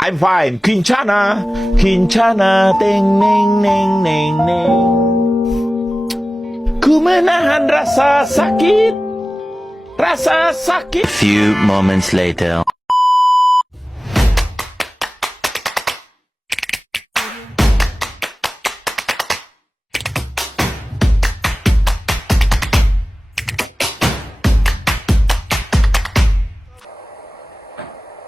I'm fine. Kincana, Kincana, teng neng neng neng neng. Ku menahan rasa sakit, rasa sakit. Few moments later.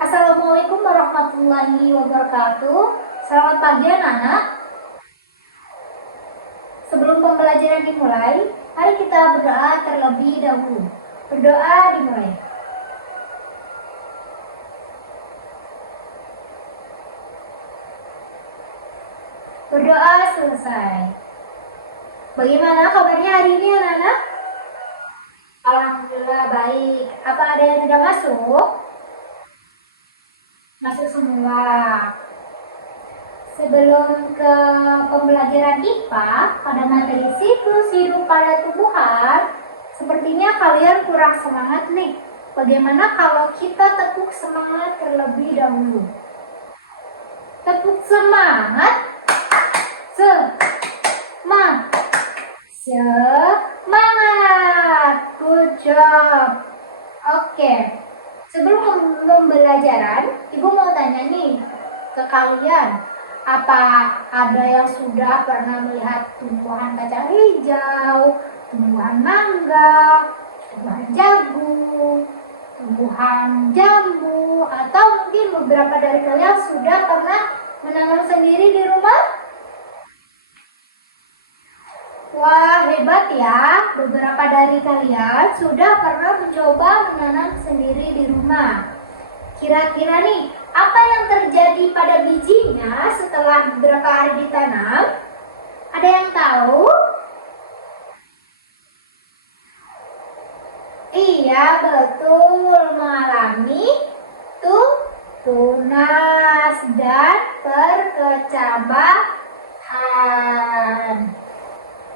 Assalamualaikum warahmatullahi wabarakatuh. Selamat pagi anak-anak. Sebelum pembelajaran dimulai, mari kita berdoa terlebih dahulu. Berdoa dimulai. Berdoa selesai. Bagaimana kabarnya hari ini anak-anak? Alhamdulillah baik. Apa ada yang tidak masuk? Masuk semua. Sebelum ke pembelajaran IPA pada materi siklus hidup pada tumbuhan, sepertinya kalian kurang semangat nih. Bagaimana kalau kita tepuk semangat terlebih dahulu? Tepuk semangat. Semangat. Good job. Oke. Sebelum pembelajaran, Ibu mau tanya nih ke kalian, apa ada yang sudah pernah melihat tumbuhan kacang hijau, tumbuhan mangga, tumbuhan jagung, tumbuhan jambu, atau mungkin beberapa dari kalian sudah pernah menanam sendiri di rumah? Wah, hebat ya. Beberapa dari kalian sudah pernah mencoba menanam sendiri di rumah. Kira-kira nih, apa yang terjadi pada bijinya setelah beberapa hari ditanam? Ada yang tahu? Iya, betul. Mengalami tunas dan perkecambahan.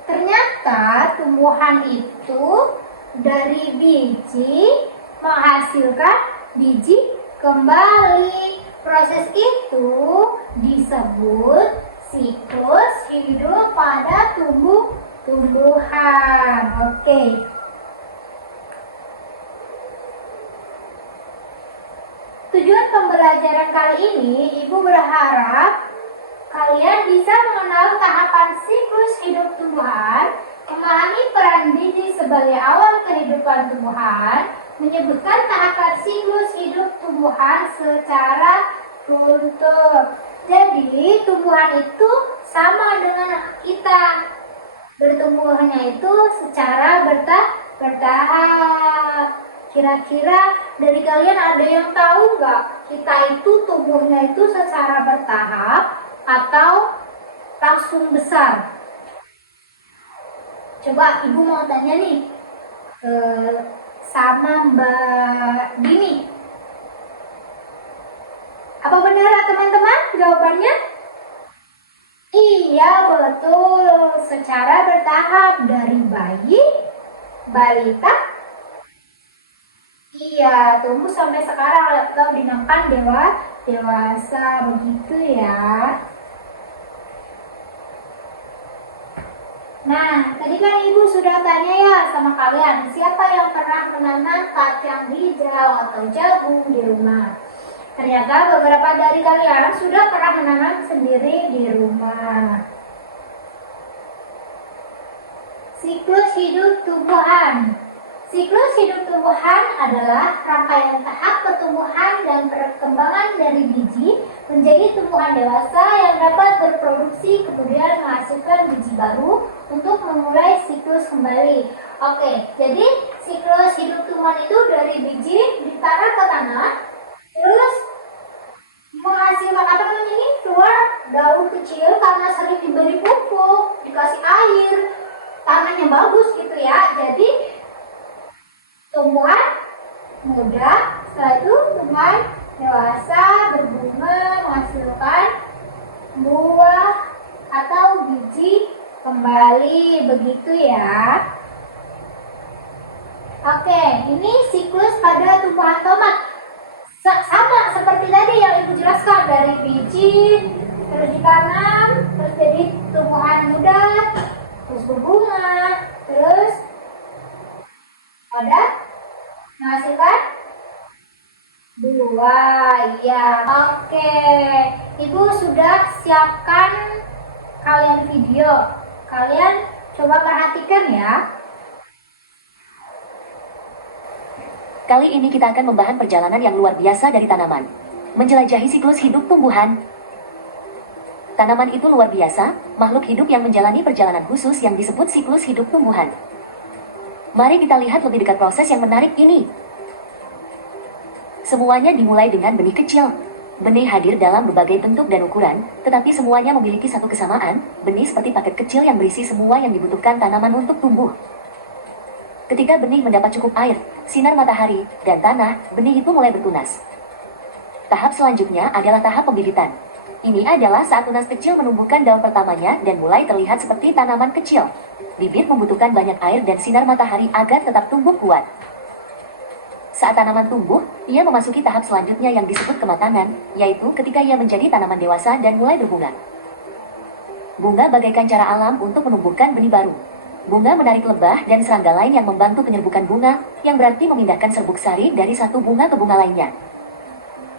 Ternyata tumbuhan itu dari biji menghasilkan biji kembali. Proses itu disebut siklus hidup pada tumbuhan. Oke. Tujuan pembelajaran kali ini, Ibu berharap kalian bisa mengenal tahapan siklus hidup tumbuhan, memahami peran biji sebagai awal kehidupan tumbuhan, menyebutkan tahapan siklus hidup tumbuhan secara runtut. Jadi, tumbuhan itu sama dengan kita. Bertumbuhnya itu secara bertahap. Kira-kira dari kalian ada yang tahu nggak? Kita itu tumbuhnya itu secara bertahap atau langsung besar? Coba Ibu mau tanya nih sama Mbak Dini. Apa benar teman-teman jawabannya? Iya, betul. Secara bertahap dari bayi, balita, iya, tumbuh sampai sekarang atau dinamakan dewasa, begitu ya. Nah, tadi kan Ibu sudah tanya ya sama kalian, siapa yang pernah menanam kacang hijau atau jagung di rumah? Ternyata beberapa dari kalian sudah pernah menanam sendiri di rumah. Siklus hidup tumbuhan. Siklus hidup tumbuhan adalah rangkaian tahap pertumbuhan dan perkembangan dari biji menjadi tumbuhan dewasa yang dapat berproduksi kemudian menghasilkan biji baru untuk memulai siklus kembali. Oke, jadi siklus hidup tumbuhan itu dari biji ditanam ke tanah, terus menghasilkan apa namanya ini, keluar daun kecil karena sering diberi pupuk, dikasih air, tanahnya bagus gitu ya. Jadi tumbuhan muda, setelah itu tumbuhan dewasa, berbunga, menghasilkan buah atau biji kembali, begitu ya. Oke, ini siklus pada tumbuhan tomat. Sama seperti tadi yang Ibu jelaskan, dari naik biji, terus ditanam, terus jadi tumbuhan muda, terus berbunga, terus ada menghasilkan buah. Ya, oke. Ibu sudah siapkan kalian video. Kalian coba perhatikan ya. Kali ini kita akan membahas perjalanan yang luar biasa dari tanaman. Menjelajahi siklus hidup tumbuhan. Tanaman itu luar biasa, makhluk hidup yang menjalani perjalanan khusus yang disebut siklus hidup tumbuhan. Mari kita lihat lebih dekat proses yang menarik ini. Semuanya dimulai dengan benih kecil. Benih hadir dalam berbagai bentuk dan ukuran, tetapi semuanya memiliki satu kesamaan, benih seperti paket kecil yang berisi semua yang dibutuhkan tanaman untuk tumbuh. Ketika benih mendapat cukup air, sinar matahari, dan tanah, benih itu mulai bertunas. Tahap selanjutnya adalah tahap pembibitan. Ini adalah saat tunas kecil menumbuhkan daun pertamanya dan mulai terlihat seperti tanaman kecil. Bibit membutuhkan banyak air dan sinar matahari agar tetap tumbuh kuat. Saat tanaman tumbuh, ia memasuki tahap selanjutnya yang disebut kematangan, yaitu ketika ia menjadi tanaman dewasa dan mulai berbunga. Bunga bagaikan cara alam untuk menumbuhkan benih baru. Bunga menarik lebah dan serangga lain yang membantu penyerbukan bunga, yang berarti memindahkan serbuk sari dari satu bunga ke bunga lainnya.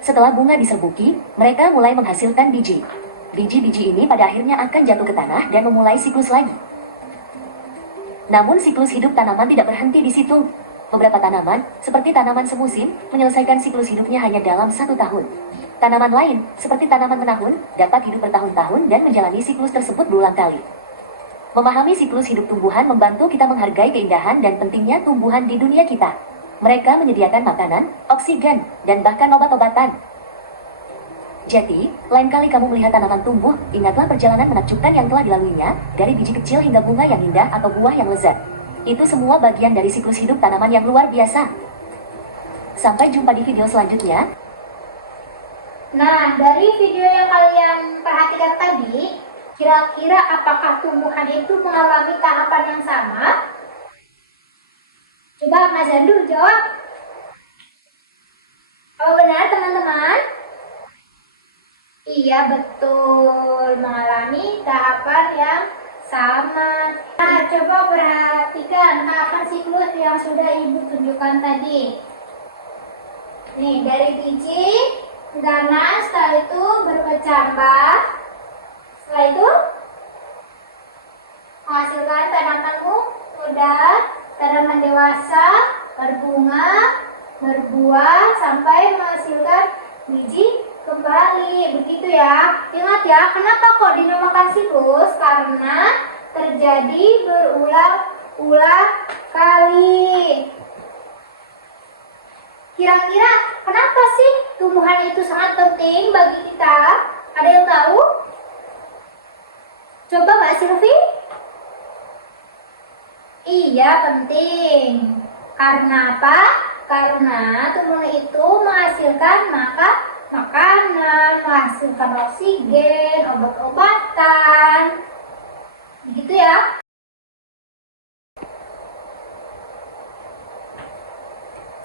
Setelah bunga diserbuki, mereka mulai menghasilkan biji. Biji-biji ini pada akhirnya akan jatuh ke tanah dan memulai siklus lagi. Namun siklus hidup tanaman tidak berhenti di situ. Beberapa tanaman, seperti tanaman semusim, menyelesaikan siklus hidupnya hanya dalam 1 tahun. Tanaman lain, seperti tanaman menahun, dapat hidup bertahun-tahun dan menjalani siklus tersebut berulang kali. Memahami siklus hidup tumbuhan membantu kita menghargai keindahan dan pentingnya tumbuhan di dunia kita. Mereka menyediakan makanan, oksigen, dan bahkan obat-obatan. Jadi, lain kali kamu melihat tanaman tumbuh, ingatlah perjalanan menakjubkan yang telah dilaluinya, dari biji kecil hingga bunga yang indah atau buah yang lezat. Itu semua bagian dari siklus hidup tanaman yang luar biasa. Sampai jumpa di video selanjutnya. Nah, dari video yang kalian perhatikan tadi, kira-kira apakah tumbuhan itu mengalami tahapan yang sama? Coba Mas Zandu jawab. Apa benar teman-teman? Iya betul, mengalami tahapan yang sama. Nah, coba perhatikan tahapan siklus yang sudah Ibu tunjukkan tadi. Nih, dari biji, ganas, setelah itu berkecambah. Setelah itu menghasilkan tanamanmu muda, tanaman dewasa, berbunga, berbuah, sampai menghasilkan biji kembali. Begitu ya. Ingat ya, kenapa kok dinamakan siklus? Karena terjadi berulang-ulang kali. Kira-kira kenapa sih tumbuhan itu sangat penting bagi kita? Ada yang tahu? Coba Mbak Silvi. Iya, penting. Karena apa? Karena tumbuhan itu menghasilkan makanan, menghasilkan oksigen, obat-obatan. Begitu ya.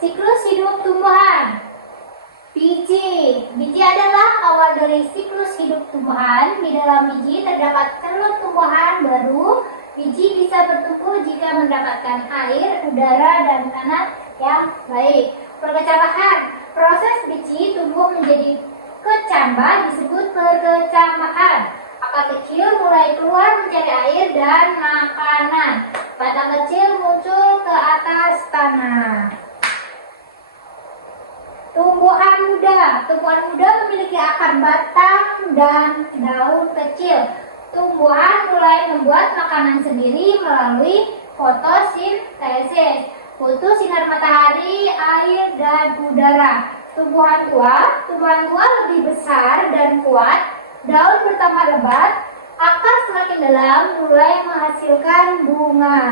Siklus hidup tumbuhan. Biji. Biji adalah awal dari siklus hidup tumbuhan. Di dalam biji terdapat telur tumbuhan baru. Biji bisa bertumbuh jika mendapatkan air, udara, dan tanah yang baik. Perkecambahan. Proses biji tumbuh menjadi kecambah disebut perkecambahan. Akar kecil mulai keluar mencari air dan makanan. Batang kecil muncul ke atas tanah. Tumbuhan muda. Tumbuhan muda memiliki akar, batang, dan daun kecil. Tumbuhan mulai membuat makanan sendiri melalui fotosintesis. Butuh sinar matahari, air, dan udara. Tumbuhan tua lebih besar dan kuat. Daun bertambah lebat. Akar semakin dalam, mulai menghasilkan bunga.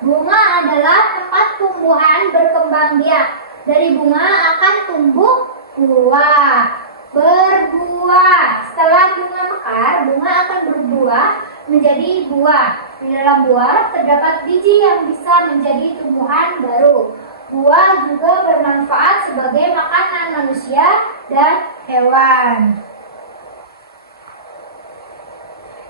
Bunga adalah tempat tumbuhan berkembang biak. Dari bunga akan tumbuh buah. Berbuah. Setelah bunga mekar, bunga akan berbuah menjadi buah. Di dalam buah terdapat biji yang bisa menjadi tumbuhan baru. Buah juga bermanfaat sebagai makanan manusia dan hewan.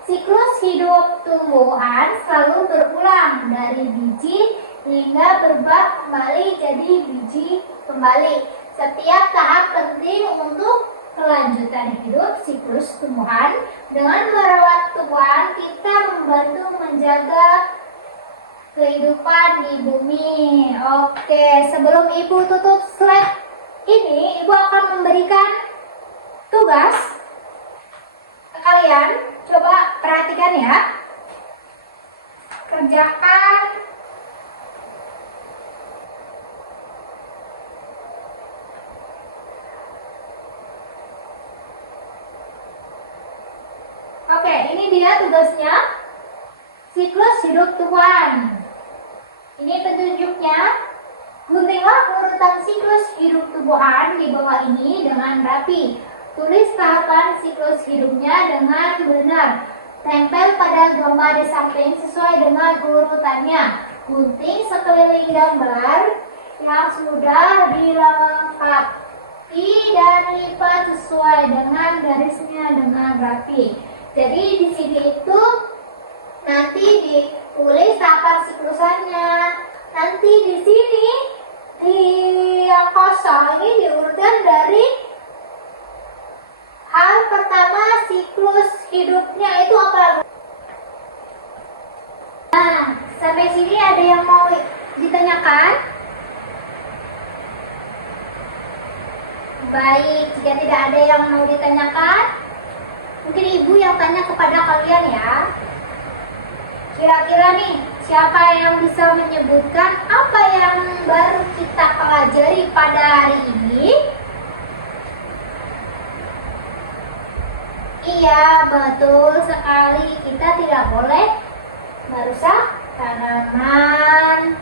Siklus hidup tumbuhan selalu berulang dari biji hingga berubah kembali jadi biji kembali. Setiap tahap penting untuk kelanjutan hidup siklus tumbuhan. Dengan merawat tumbuhan, kita membantu menjaga kehidupan di bumi. Oke, sebelum Ibu tutup slide ini, Ibu akan memberikan tugas ke kalian. Coba perhatikan ya. Kerjakan Oke, ini dia tugasnya. Siklus hidup tumbuhan. Ini petunjuknya. Guntinglah urutan siklus hidup tumbuhan di bawah ini dengan rapi. Tulis tahapan siklus hidupnya dengan benar. Tempel pada gambar di samping sesuai dengan urutannya. Gunting sekeliling gambar yang sudah dilengkapi dan lipat sesuai dengan garisnya dengan rapi. Jadi di sini itu nanti ditulis tahapan siklusannya. Nanti di sini di yang kosong ini diurutkan dari hal pertama siklus hidupnya itu apa? Nah, sampai sini ada yang mau ditanyakan? Baik, jika tidak ada yang mau ditanyakan, mungkin Ibu yang tanya kepada kalian ya. Kira-kira nih, siapa yang bisa menyebutkan apa yang baru kita pelajari pada hari ini? Iya, betul sekali. Kita tidak boleh merusak tanaman.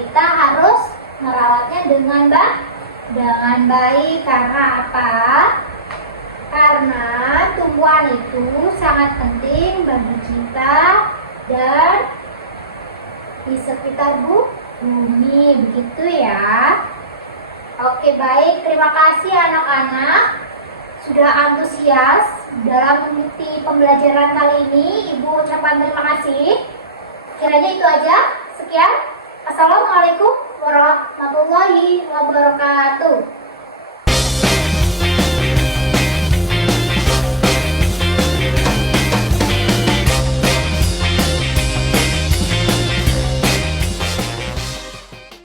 Kita harus merawatnya dengan baik. Karena apa? Karena tumbuhan itu sangat penting bagi kita dan di sekitar bumi, begitu ya. Oke, baik, terima kasih anak-anak sudah antusias dalam mengikuti pembelajaran kali ini. Ibu ucapkan terima kasih. Kiranya itu aja. Sekian. Assalamualaikum warahmatullahi wabarakatuh.